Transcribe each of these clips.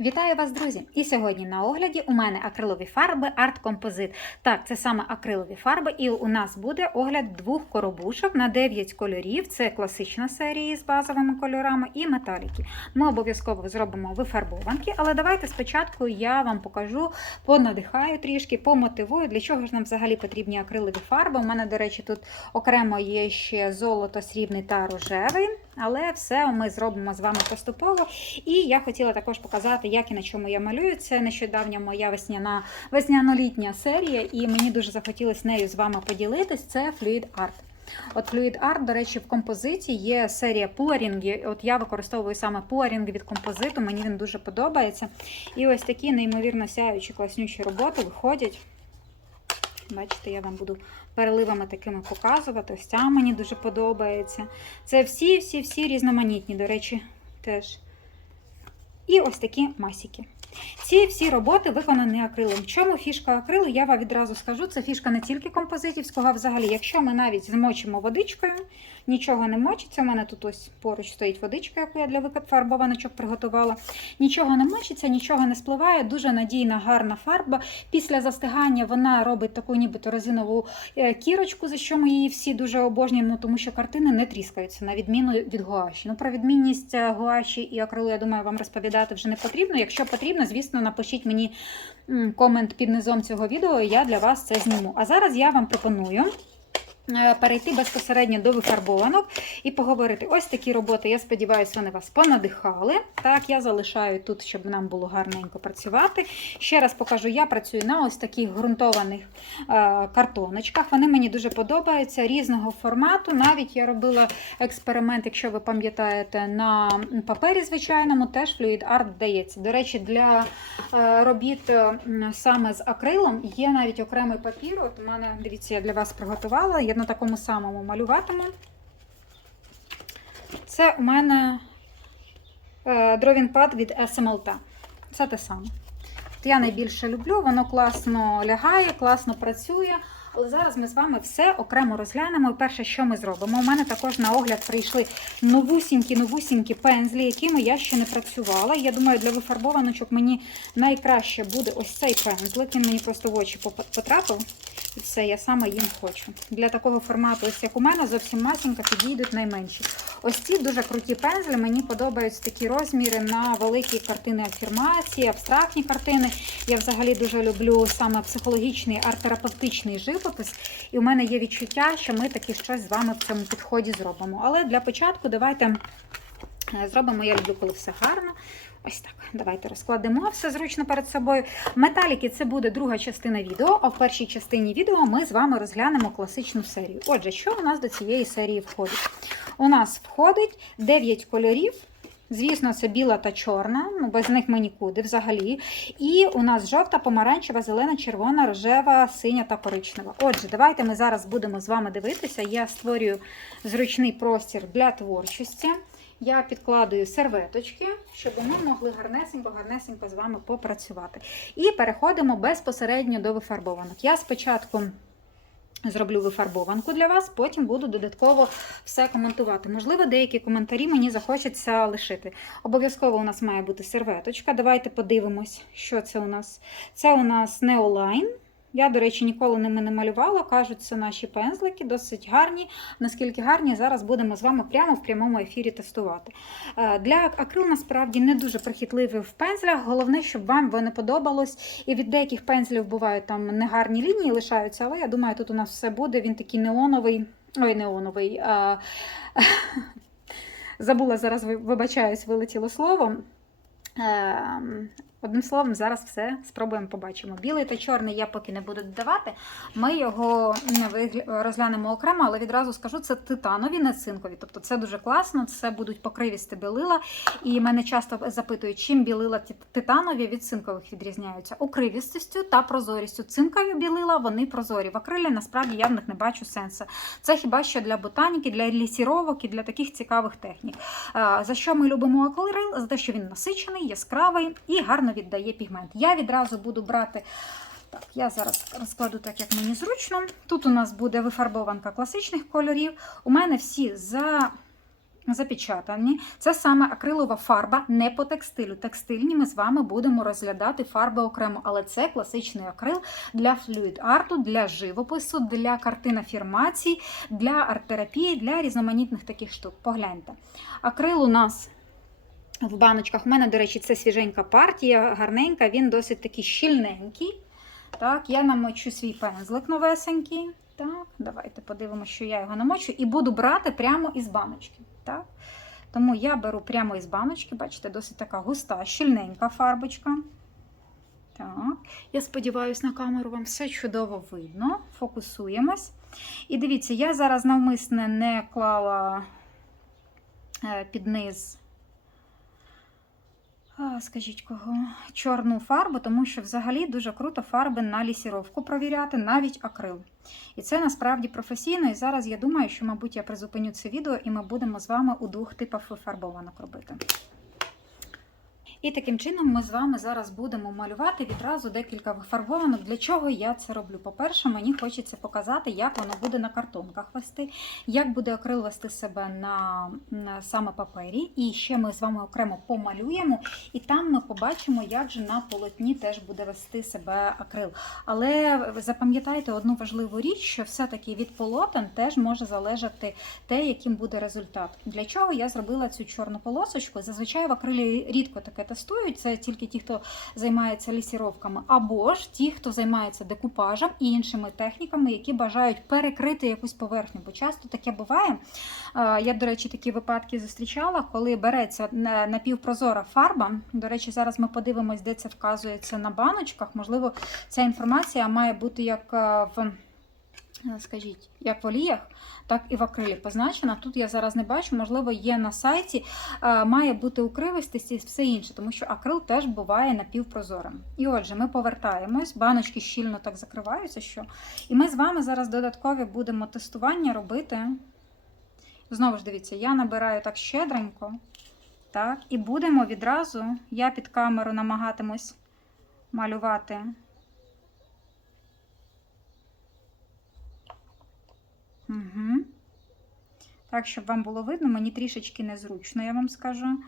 Вітаю вас, друзі! І сьогодні на огляді у мене акрилові фарби Art Composite. Так, це саме акрилові фарби, і у нас буде огляд двох коробушок на 9 кольорів. Це класична серія з базовими кольорами і металіки. Ми обов'язково зробимо вифарбованки, але давайте спочатку я вам покажу, понадихаю трішки, помотивую, для чого ж нам взагалі потрібні акрилові фарби. У мене, до речі, тут окремо є ще золото, срібний та рожевий. Але все ми зробимо з вами поступово. І я хотіла також показати, як і на чому я малюю. Це нещодавня моя весняна весняно-літня серія, і мені дуже захотілося нею з вами поділитись. Це Fluid Art. От Fluid Art, до речі, в композиті є серія пуарінги. От я використовую саме пуарінг від композиту, мені він дуже подобається. І ось такі неймовірно сяючі класнючі роботи виходять. Бачите, я вам буду переливами такими показувати. Ось ця мені дуже подобається. Це всі-всі-всі різноманітні, до речі, теж. І ось такі масіки. Ці всі роботи виконані акрилом. В чому фішка акрилу, я вам відразу скажу, це фішка не тільки композитівського, а взагалі, якщо ми навіть змочимо водичкою, нічого не мочиться. У мене тут ось поруч стоїть водичка, яку я для фарбованочок приготувала. Нічого не мочиться, нічого не спливає. Дуже надійна, гарна фарба. Після застигання вона робить таку нібито резинову кірочку, за що ми її всі дуже обожнюємо, тому що картини не тріскаються, на відміну від гуаші. Ну, про відмінність гуаші і акрилу, я думаю, вам розповідати вже не потрібно. Якщо потрібно, звісно, напишіть мені комент під низом цього відео, і я для вас це зніму. А зараз я вам пропоную. Перейти безпосередньо до вифарбованок і поговорити. Ось такі роботи, я сподіваюся, вони вас понадихали. Так, я залишаю тут, щоб нам було гарненько працювати. Ще раз покажу, я працюю на ось таких ґрунтованих е, картоночках. Вони мені дуже подобаються різного формату. Навіть я робила експеримент, якщо ви пам'ятаєте, на папері звичайному, теж Fluid Art дається. До речі, для е, робіт е, саме з акрилом є навіть окремий папір. От у мене, дивіться, я для вас приготувала. Я на такому самому малюватиму. Це у мене дровінпад від SMLT. Це те саме. От я найбільше люблю, воно класно лягає, класно працює. Але зараз ми з вами все окремо розглянемо. І перше, що ми зробимо? У мене також на огляд прийшли новусінькі-новусінькі пензлі, якими я ще не працювала. Я думаю, для вифарбованочок мені найкраще буде ось цей пензлик. Він мені просто в очі потрапив. І все, я саме їм хочу. Для такого формату, ось як у мене, зовсім масенько підійдуть найменші. Ось ці дуже круті пензлі. Мені подобаються такі розміри на великі картини афірмації, абстрактні картини. Я взагалі дуже люблю саме психологічний, арт-терапевтичний живопис. І у мене є відчуття, що ми таки щось з вами в цьому підході зробимо. Але для початку давайте зробимо, я люблю, коли все гарно. Ось так, давайте розкладемо все зручно перед собою. Металіки це буде друга частина відео, а в першій частині відео ми з вами розглянемо класичну серію. Отже, що у нас до цієї серії входить? У нас входить 9 кольорів. Звісно, це біла та чорна, ну без них ми нікуди взагалі. І у нас жовта, помаранчева, зелена, червона, рожева, синя та коричнева. Отже, давайте ми зараз будемо з вами дивитися. Я створюю зручний простір для творчості. Я підкладую серветочки, щоб ми могли гарнесенько-гарнесенько з вами попрацювати. І переходимо безпосередньо до вифарбованок. Я спочатку зроблю вифарбованку для вас, потім буду додатково все коментувати. Можливо, деякі коментарі мені захочеться лишити. Обов'язково у нас має бути серветочка. Давайте подивимось, що це у нас. Це у нас Neoline. Я, до речі, ніколи ними не малювала. Кажуть, це наші пензлики, досить гарні. Наскільки гарні, зараз будемо з вами прямо в прямому ефірі тестувати. Для акрил, насправді, не дуже прихитливий в пензлях. Головне, щоб вам вони подобалось. І від деяких пензлів бувають там негарні лінії, лишаються, але я думаю, тут у нас все буде. Він такий неоновий. Ой, неоновий. А... Забула зараз, вибачаюсь, вилетіло слово. Одним словом, зараз все спробуємо побачимо. Білий та чорний я поки не буду додавати. Ми його розглянемо окремо, але відразу скажу, це титанові, не цинкові. Тобто це дуже класно, це будуть покривісті білила. І мене часто запитують, чим білила титанові від цинкових відрізняються. Укривістістю та прозорістю. Цинкові білила, вони прозорі. В акрилі насправді я в них не бачу сенсу. Це хіба що для ботаніки, для лісіровок і для таких цікавих технік. За що ми любимо акрил? За те, що він насичений, яскравий і гарно віддає пігмент. Я відразу буду брати. Так, я зараз розкладу так, як мені зручно. Тут у нас буде вифарбованка класичних кольорів. У мене всі за запечатані. Це саме акрилова фарба, не по текстилю. Текстильні ми з вами будемо розглядати фарби окремо, але це класичний акрил для флюїд-арту, для живопису, для картинофірмації, для арт-терапії, для різноманітних таких штук. Погляньте. Акрил у нас. В баночках. У мене, до речі, це свіженька партія, гарненька, він досить такий щільненький. Так, Я намочу свій пензлик новесенький. Так, Давайте подивимося, що я його намочу, і буду брати прямо із баночки. Так? Тому я беру прямо із баночки, бачите, досить така густа, щільненька фарбочка. Так, Я сподіваюся, на камеру вам все чудово видно. Фокусуємось. І дивіться, я зараз навмисне не клала е, під низ Скажіть кого? Чорну фарбу, тому що взагалі дуже круто фарби на лісіровку провіряти, навіть акрил. І це насправді професійно. І зараз я думаю, що, мабуть, я призупиню це відео і ми будемо з вами у двох типах вифарбованок робити. І таким чином ми з вами зараз будемо малювати відразу декілька вифарбованок. Для чого я це роблю? По-перше, мені хочеться показати, як воно буде на картонках вести, як буде акрил вести себе на, на саме папері. І ще ми з вами окремо помалюємо, і там ми побачимо, як же на полотні теж буде вести себе акрил. Але запам'ятайте одну важливу річ, що все-таки від полотен теж може залежати те, яким буде результат. Для чого я зробила цю чорну полосочку? Зазвичай в акрилі рідко таке тестують, це тільки ті, хто займається лісіровками, або ж ті, хто займається декупажем і іншими техніками, які бажають перекрити якусь поверхню. Бо часто таке буває. Я, до речі, такі випадки зустрічала, коли береться напівпрозора фарба. До речі, зараз ми подивимось, де це вказується на баночках. Можливо, ця інформація має бути як в. Скажіть, як в оліях, так і в акрилі позначена. Тут я зараз не бачу, можливо, є на сайті, має бути укривистість і все інше, тому що акрил теж буває напівпрозорим. І отже, ми повертаємось, баночки щільно так закриваються. що. І ми з вами зараз додаткові будемо тестування робити. Знову ж дивіться, я набираю так щедренько. Так, І будемо відразу, я під камеру намагатимусь малювати. Угу. Так, щоб вам було видно, мені трішечки незручно, я вам скажу.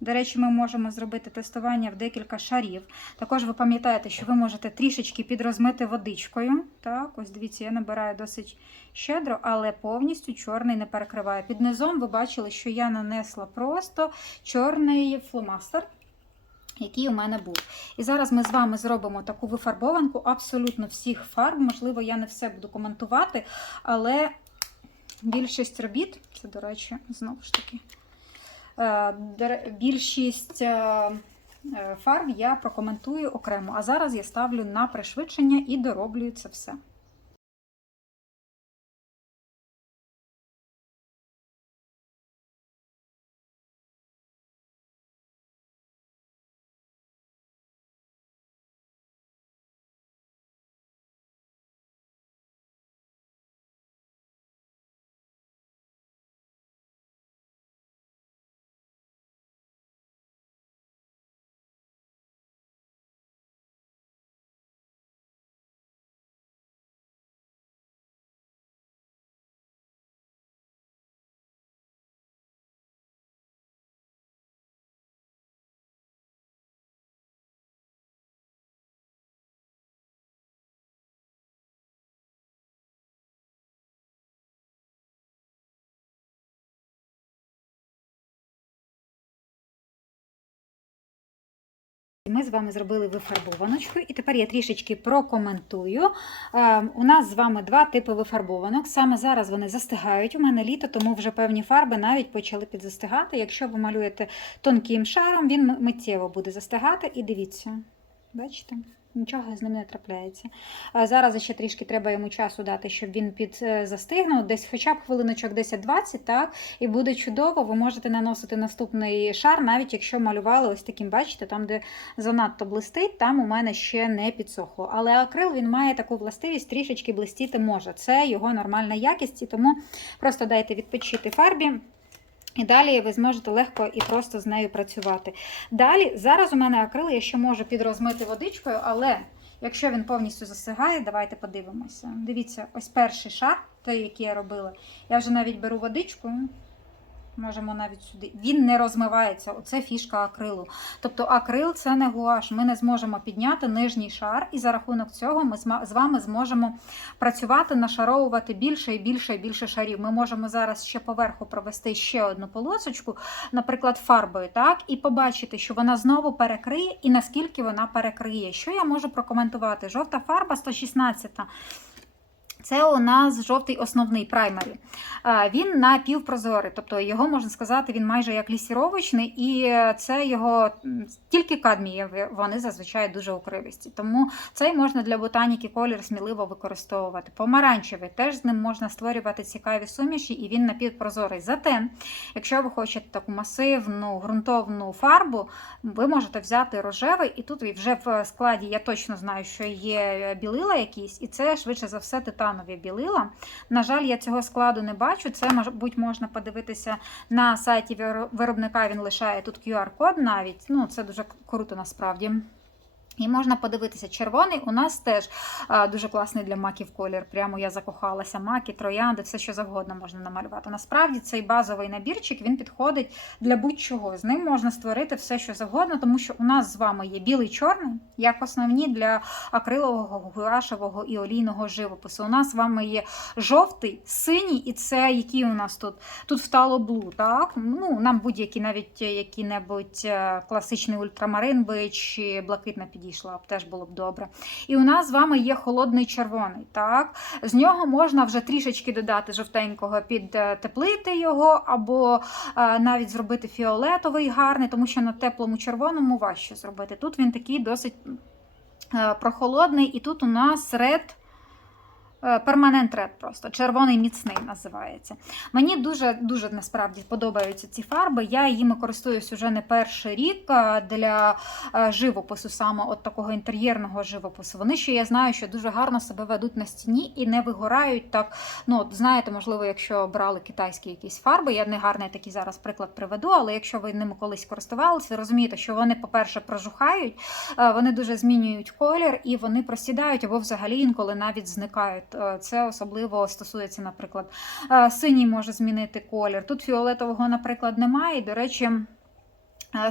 До речі, ми можемо зробити тестування в декілька шарів. Також ви пам'ятаєте, що ви можете трішечки підрозмити водичкою. Так, ось дивіться, я набираю досить щедро, але повністю чорний не перекриває. Під низом ви бачили, що я нанесла просто чорний фломастер. Який у мене був. І зараз ми з вами зробимо таку вифарбованку абсолютно всіх фарб. Можливо, я не все буду коментувати, але більшість робіт, це, до речі, знову ж таки, е, більшість е, е, фарб я прокоментую окремо. А зараз я ставлю на пришвидшення і дороблюю це все. Ми з вами зробили вифарбованочку, і тепер я трішечки прокоментую. Ем, у нас з вами два типи вифарбованок. Саме зараз вони застигають. У мене літо, тому вже певні фарби навіть почали підзастигати. Якщо ви малюєте тонким шаром, він миттєво буде застигати. І дивіться, бачите? Нічого з ним не трапляється. Зараз ще трішки треба йому часу дати, щоб він підзастигнув, десь хоча б хвилиночок 10-20, так, і буде чудово, ви можете наносити наступний шар, навіть якщо малювали ось таким, бачите, там, де занадто блистить, там у мене ще не підсохло. Але акрил він має таку властивість, трішечки блистіти може. Це його нормальна якість, і тому просто дайте відпочити фарбі. І далі ви зможете легко і просто з нею працювати. Далі, зараз у мене акрил, я ще можу підрозмити водичкою, але якщо він повністю засигає, давайте подивимося. Дивіться, ось перший шар, той, який я робила. Я вже навіть беру водичку Можемо навіть сюди. Він не розмивається. Оце фішка акрилу. Тобто акрил це не гуаш. Ми не зможемо підняти нижній шар, і за рахунок цього ми з вами зможемо працювати, нашаровувати більше і більше і більше шарів. Ми можемо зараз ще поверху провести ще одну полосочку, наприклад, фарбою, так, і побачити, що вона знову перекриє і наскільки вона перекриє. Що я можу прокоментувати? Жовта фарба 116. Це у нас жовтий основний праймарі. Він напівпрозорий, тобто його можна сказати, він майже як лісіровочний, і це його тільки кадмії, вони зазвичай дуже укривисті. Тому цей можна для ботаніки колір сміливо використовувати. Помаранчевий теж з ним можна створювати цікаві суміші, і він напівпрозорий. Зате, якщо ви хочете таку масивну ґрунтовну фарбу, ви можете взяти рожевий, і тут вже в складі я точно знаю, що є білила якісь, і це швидше за все титан титанові білила. На жаль, я цього складу не бачу. Це, мабуть, можна подивитися на сайті виробника. Він лишає тут QR-код навіть. Ну, Це дуже круто насправді. І можна подивитися, червоний у нас теж а, дуже класний для маків колір. Прямо я закохалася. Маки, троянди, все що завгодно можна намалювати. Насправді цей базовий набірчик він підходить для будь-чого. З ним можна створити все, що завгодно, тому що у нас з вами є білий чорний, як основні для акрилового, гуашевого і олійного живопису. У нас з вами є жовтий, синій, і це який у нас тут? Тут втало блу. так? Ну, Нам будь-які навіть який-небудь е, класичний ультрамарин би чи блакитна підійшла підійшла б, теж було б добре. І у нас з вами є холодний червоний. так? З нього можна вже трішечки додати жовтенького, підтеплити його, або е, навіть зробити фіолетовий гарний, тому що на теплому червоному важче зробити. Тут він такий досить е, прохолодний, і тут у нас ред. Перманент ред просто червоний міцний називається. Мені дуже дуже насправді подобаються ці фарби. Я їми користуюсь уже не перший рік для живопису, саме от такого інтер'єрного живопису. Вони ще я знаю, що дуже гарно себе ведуть на стіні і не вигорають так. Ну, от, знаєте, можливо, якщо брали китайські якісь фарби, я не гарний такий зараз приклад приведу, але якщо ви ними колись користувалися, ви розумієте, що вони, по-перше, прожухають, вони дуже змінюють колір і вони просідають або взагалі інколи навіть зникають. Е, це особливо стосується, наприклад, е, синій може змінити колір. Тут фіолетового, наприклад, немає. І, до речі,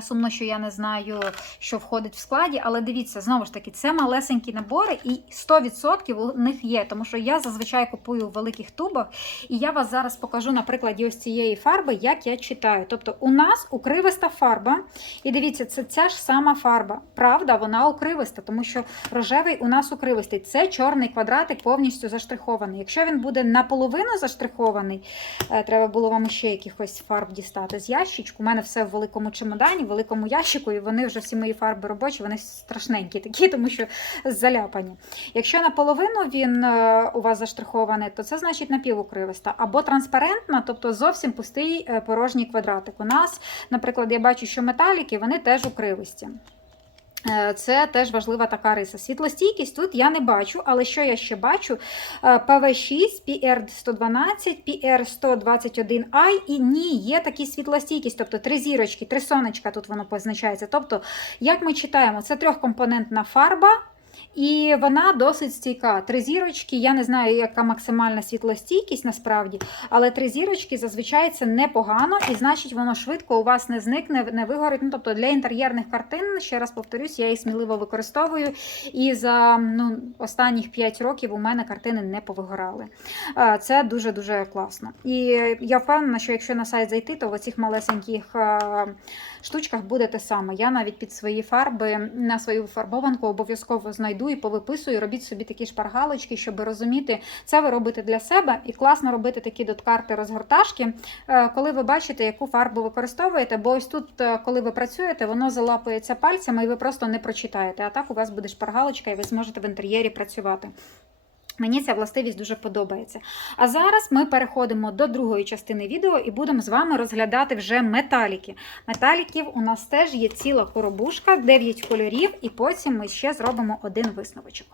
сумно, що я не знаю, що входить в складі, але дивіться, знову ж таки, це малесенькі набори, і 100% у них є, тому що я зазвичай купую в великих тубах, і я вас зараз покажу на прикладі ось цієї фарби, як я читаю. Тобто, у нас укривиста фарба, і дивіться, це ця ж сама фарба. Правда, вона укривиста, тому що рожевий у нас укривистий. Це чорний квадратик повністю заштрихований. Якщо він буде наполовину заштрихований, е, треба було вам ще якихось фарб дістати з ящичку. У мене все в великому чемодані в великому ящику, і вони вже всі мої фарби робочі, вони страшненькі такі, тому що заляпані. Якщо наполовину він е, у вас заштрихований, то це значить напівукривиста. Або транспарентна, тобто зовсім пустий е, порожній квадратик. У нас, наприклад, я бачу, що металіки вони теж укривисті. Е, це теж важлива така риса. Світлостійкість тут я не бачу, але що я ще бачу? ПВ6, PR112, PR121i і ні, є такі світлостійкість, тобто три зірочки, три сонечка тут воно позначається. Тобто, як ми читаємо, це трьохкомпонентна фарба. І вона досить стійка. Три зірочки, я не знаю, яка максимальна світлостійкість насправді, але три зірочки зазвичай це непогано, і значить, воно швидко у вас не зникне, не вигорить. Ну, Тобто для інтер'єрних картин, ще раз повторюсь, я їх сміливо використовую. І за ну, останніх 5 років у мене картини не повигорали. Це дуже-дуже класно. І я впевнена, що якщо на сайт зайти, то в оцих малесеньких штучках буде те саме. Я навіть під свої фарби на свою фарбованку обов'язково знайду і повиписую. Робіть собі такі шпаргалочки, щоб розуміти, це ви робите для себе, і класно робити такі доткарти розгорташки, е, коли ви бачите, яку фарбу використовуєте. Бо ось тут, е, коли ви працюєте, воно залапується пальцями, і ви просто не прочитаєте. А так у вас буде шпаргалочка, і ви зможете в інтер'єрі працювати. Мені ця властивість дуже подобається. А зараз ми переходимо до другої частини відео і будемо з вами розглядати вже металіки. Металіків у нас теж є ціла коробушка, 9 кольорів, і потім ми ще зробимо один висновочок.